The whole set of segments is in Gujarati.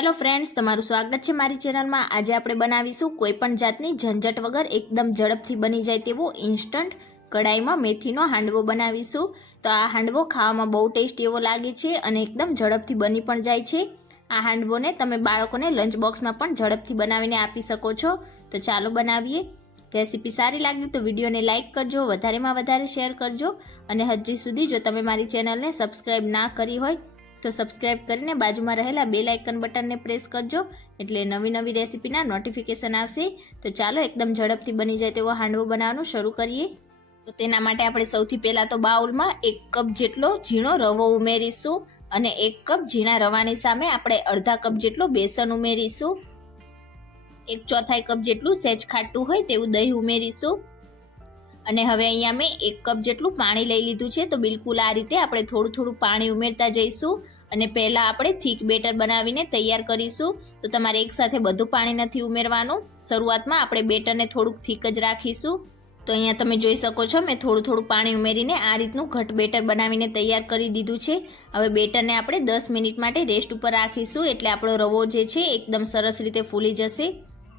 હેલો ફ્રેન્ડ્સ, તમારું સ્વાગત છે મારી ચેનલમાં। આજે આપણે બનાવીશું કોઈપણ જાતની ઝંઝટ વગર એકદમ ઝડપથી બની જાય તેવો ઇન્સ્ટન્ટ કડાઈમાં મેથીનો હાંડવો બનાવીશું। તો આ હાંડવો ખાવામાં બહુ ટેસ્ટી એવો લાગે છે અને એકદમ ઝડપથી બની પણ જાય છે। આ હાંડવોને તમે બાળકોને લંચ બોક્સમાં પણ ઝડપથી બનાવીને આપી શકો છો। તો ચાલો બનાવીએ। રેસીપી સારી લાગી તો વિડીયોને લાઇક કરજો, વધારેમાં વધારે શેર કરજો અને હજી સુધી જો તમે મારી ચેનલને સબસ્ક્રાઈબ ના કરી હોય તો સબસ્ક્રાઈબ કરીને બાજુમાં રહેલા બેલ આઇકન બટનને પ્રેસ કરજો, એટલે નવી નવી રેસીપીના નોટિફિકેશન આવશે। તો ચાલો એકદમ ઝડપથી બની જાય તેવો હાંડવો બનાવવાનું શરૂ કરીએ। તો તેના માટે આપણે સૌથી પહેલાં તો બાઉલમાં 1 કપ જેટલો ઝીણો રવો ઉમેરીશું અને 1 કપ ઝીણા રવાની સામે આપણે અડધા કપ જેટલો બેસન ઉમેરીશું। 1/4 કપ જેટલું સહેજ ખાટું હોય તેવું દહીં ઉમેરીશું અને હવે અહીંયા મેં 1 કપ જેટલું પાણી લઈ લીધું છે। તો બિલકુલ આ રીતે આપણે થોડું થોડું પાણી ઉમેરતા જઈશું અને પહેલાં આપણે થીક બેટર બનાવીને તૈયાર કરીશું। તો તમારે એકસાથે બધું પાણી નથી ઉમેરવાનું, શરૂઆતમાં આપણે બેટરને થોડુંક થીક જ રાખીશું। તો અહીંયા તમે જોઈ શકો છો મેં થોડું થોડું પાણી ઉમેરીને આ રીતનું ઘટ બેટર બનાવીને તૈયાર કરી દીધું છે। હવે બેટરને આપણે 10 મિનિટ માટે રેસ્ટ ઉપર રાખીશું, એટલે આપણો રવો જે છે એકદમ સરસ રીતે ફૂલી જશે।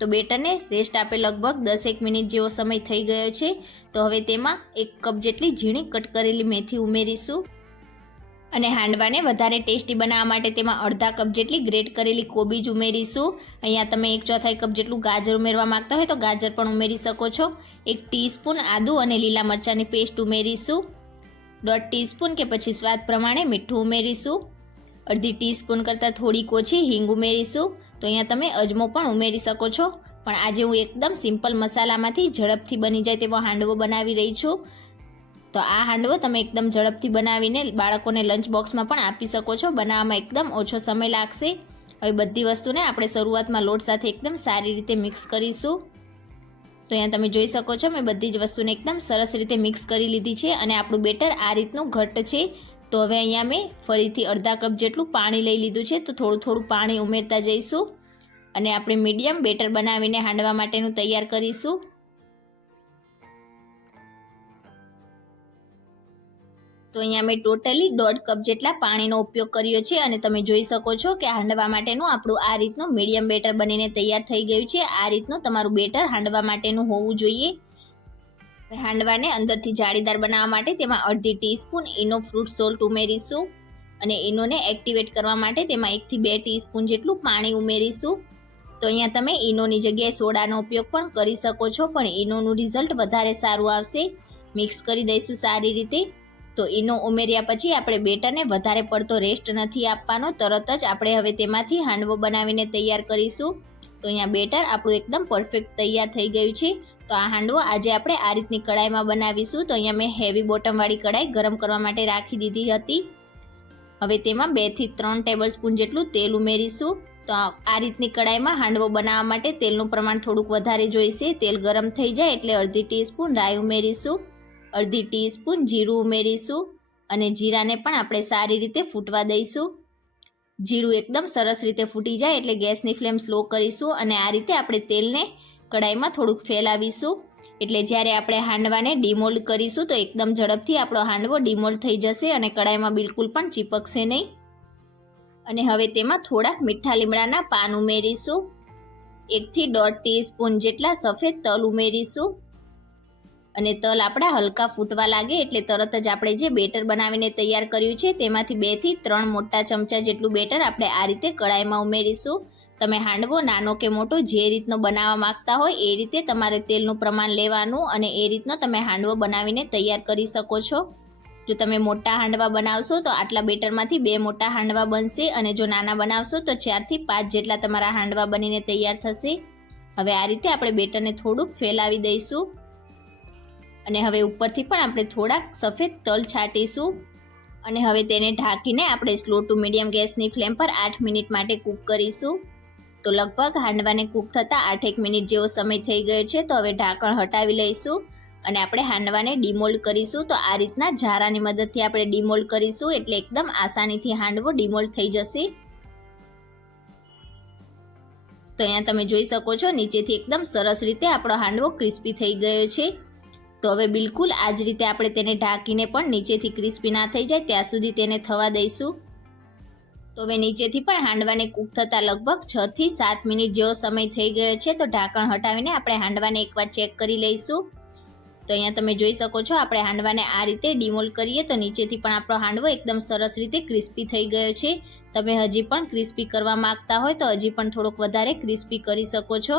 તો બેટરને રેસ્ટ આપે લગભગ 10-1 મિનિટ જેવો સમય થઈ ગયો છે। તો હવે તેમાં 1 કપ જેટલી ઝીણી કટ કરેલી મેથી ઉમેરીશું અને હાંડવાને વધારે ટેસ્ટી બનાવવા માટે તેમાં અડધા કપ જેટલી ગ્રેટ કરેલી કોબીજ ઉમેરીશું। અહીંયા તમે 1/4 કપ જેટલું ગાજર ઉમેરવા માંગતા હોય તો ગાજર પણ ઉમેરી શકો છો। 1 ટીસ્પૂન આદુ અને લીલા મરચાંની પેસ્ટ ઉમેરીશું। 1/2 ટીસ્પૂન કે પછી સ્વાદ પ્રમાણે મીઠું ઉમેરીશું। અડધી ટીસ્પૂન કરતાં થોડીક ઓછી હિંગ ઉમેરીશું। તો અહીંયા તમે અજમો પણ ઉમેરી શકો છો, પણ આજે હું એકદમ સિમ્પલ મસાલામાંથી ઝડપથી બની જાય તેવો હાંડવો બનાવી રહી છું। તો આ હાંડવો તમે એકદમ ઝડપથી બનાવીને બાળકોને લંચ બોક્સમાં પણ આપી શકો છો, બનાવવામાં એકદમ ઓછો સમય લાગશે। હવે બધી વસ્તુને આપણે શરૂઆતમાં લોટ સાથે એકદમ સારી રીતે મિક્સ કરીશું। તો અહીંયા તમે જોઈ શકો છો મેં બધી જ વસ્તુને એકદમ સરસ રીતે મિક્સ કરી લીધી છે અને આપણું બેટર આ રીતનું ઘટ્ટ છે। તો હવે અહીંયા મેં ફરીથી અડધા કપ જેટલું પાણી લઈ લીધું છે, તો થોડું થોડું પાણી ઉમેરતા જઈશું અને આપણે મીડિયમ બેટર બનાવીને હાંડવા માટેનું તૈયાર કરીશું। તો અહીંયા મેં ટોટલી 1.5 કપ જેટલા પાણીનો ઉપયોગ કર્યો છે અને તમે જોઈ શકો છો કે હાંડવા માટેનું આપણું આ રીતનું મીડિયમ બેટર બનીને તૈયાર થઈ ગયું છે। આ રીતનું તમારું બેટર હાંડવા માટેનું હોવું જોઈએ। હાંડવાને અંદરથી જાળીદાર બનાવવા માટે તેમાં અડધી ટીસ્પૂન ઈનો ફ્રૂટ સોલ્ટ ઉમેરીશું અને ઈનોને એક્ટિવેટ કરવા માટે તેમાં 1 થી 2 ટીસ્પૂન જેટલું પાણી ઉમેરીશું। તો અહીંયા તમે ઈનોની જગ્યાએ સોડાનો ઉપયોગ પણ કરી શકો છો, પણ ઈનોનું રિઝલ્ટ વધારે સારું આવશે। મિક્સ કરી દઈશું સારી રીતે। તો ઈનો ઉમેર્યા પછી આપણે બેટરને વધારે પડતો રેસ્ટ નથી આપવાનો, તરત જ આપણે હવે તેમાંથી હાંડવો બનાવીને તૈયાર કરીશું। તો અહીંયા બેટર આપણું એકદમ પરફેક્ટ તૈયાર થઈ ગયું છે। તો આ હાંડવો આજે આપણે આ રીતની કડાઈમાં બનાવીશું। તો અહીંયા મેં હેવી બોટમવાળી કડાઈ ગરમ કરવા માટે રાખી દીધી હતી। હવે તેમાં 2 થી 3 ટેબલસ્પૂન જેટલું તેલ ઉમેરીશું। તો આ રીતની કડાઈમાં હાંડવો બનાવવા માટે તેલનું પ્રમાણ થોડુંક વધારે જોઈશે। તેલ ગરમ થઈ જાય એટલે અડધી ટીસ્પૂન રાઈ ઉમેરીશું, અડધી ટીસ્પૂન જીરું ઉમેરીશું અને જીરાને પણ આપણે સારી રીતે ફૂટવા દઈશું। જીરું એકદમ સરસ રીતે ફૂટી જાય એટલે ગેસની ફ્લેમ સ્લો કરીશું અને આ રીતે આપણે તેલને કડાઈમાં થોડુંક ફેલાવીશું, એટલે જ્યારે આપણે હાંડવાને ડીમોલ્ડ કરીશું તો એકદમ ઝડપથી આપણો હાંડવો ડીમોલ્ડ થઈ જશે અને કડાઈમાં બિલકુલ પણ ચીપકશે નહીં। અને હવે તેમાં થોડાક મીઠા લીમડાના પાન ઉમેરીશું। 1 થી 1.5 ટીસ્પૂન જેટલા સફેદ તલ ઉમેરીશું અને તલ આપણા હલકા ફૂટવા લાગે એટલે તરત જ આપણે જે બેટર બનાવીને તૈયાર કર્યું છે તેમાંથી 2 થી 3 મોટા ચમચા જેટલું બેટર આપણે આ રીતે કડાઈમાં ઉમેરીશું। તમે હાંડવો નાનો કે મોટો જે રીતનો બનાવવા માંગતા હોય એ રીતે તમારે તેલનું પ્રમાણ લેવાનું અને એ રીતનો તમે હાંડવો બનાવીને તૈયાર કરી શકો છો। જો તમે મોટા હાંડવા બનાવશો તો આટલા બેટરમાંથી 2 મોટા હાંડવા બનશે અને જો નાના બનાવશો તો 4 થી 5 જેટલા તમારા હાંડવા બનીને તૈયાર થશે। હવે આ રીતે આપણે બેટરને થોડુંક ફેલાવી દઈશું અને હવે ઉપરથી પણ આપણે થોડાક સફેદ તલ છાંટીશું અને હવે તેને ઢાંકીને આપણે સ્લો ટુ મીડિયમ ગેસની ફ્લેમ પર 8 મિનિટ માટે કૂક કરીશું। તો લગભગ હાંડવાને કૂક થતાં 8-1 મિનિટ જેવો સમય થઈ ગયો છે। તો હવે ઢાંકણ હટાવી લઈશું અને આપણે હાંડવાને ડીમોલ્ડ કરીશું। તો આ રીતના ઝારાની મદદથી આપણે ડીમોલ્ડ કરીશું એટલે એકદમ આસાનીથી હાંડવો ડીમોલ્ડ થઈ જશે। તો અહીંયા તમે જોઈ શકો છો નીચેથી એકદમ સરસ રીતે આપણો હાંડવો ક્રિસ્પી થઈ ગયો છે। તો હવે બિલકુલ આ જ રીતે આપણે તેને ઢાંકીને પણ નીચેથી ક્રિસ્પી ના થઈ જાય ત્યાં સુધી તેને થવા દઈશું। તો હવે નીચેથી પણ હાંડવાને કૂક થતાં લગભગ 6 થી 7 મિનિટ જેવો સમય થઈ ગયો છે. તો ઢાંકણ હટાવીને આપણે હાંડવાને એકવાર ચેક કરી લઈશું. તો અહીંયા તમે જોઈ શકો છો, આપણે હાંડવાને આ રીતે ડિમોલ્ડ કરીએ તો નીચેથી પણ આપણો હાંડવો એકદમ સરસ રીતે ક્રિસ્પી થઈ ગયો છે. તમે હજી પણ ક્રિસ્પી કરવા માંગતા હોય તો હજી પણ થોડોક વધારે ક્રિસ્પી કરી શકો છો.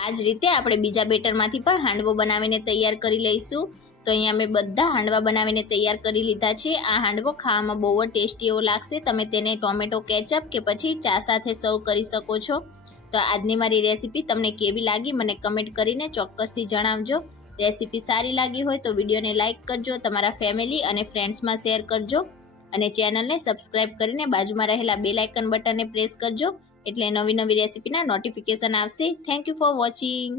આ જ રીતે આપણે બીજા બેટરમાંથી પણ હાંડવો બનાવીને તૈયાર કરી લઈશું. તો અહીંયા મેં બધા હાંડવા બનાવીને તૈયાર કરી લીધા છે. આ હાંડવો ખાવામાં બહુ જ ટેસ્ટી એવો લાગશે. તમે તેને ટોમેટો કેચઅપ કે પછી ચા સાથે સર્વ કરી શકો છો. તો આજની મારી રેસીપી તમને કેવી લાગી મને કમેન્ટ કરીને ચોક્કસથી જણાવજો. રેસીપી સારી લાગી હોય તો વિડીયોને લાઇક કરજો, તમારા ફેમિલી અને ફ્રેન્ડ્સમાં શેર કરજો અને ચેનલને સબસ્ક્રાઇબ કરીને બાજુમાં રહેલા બેલ આઇકન બટનને પ્રેસ કરજો, એટલે નવી નવી રેસીપીના નોટિફિકેશન આવશે. Thank you for watching.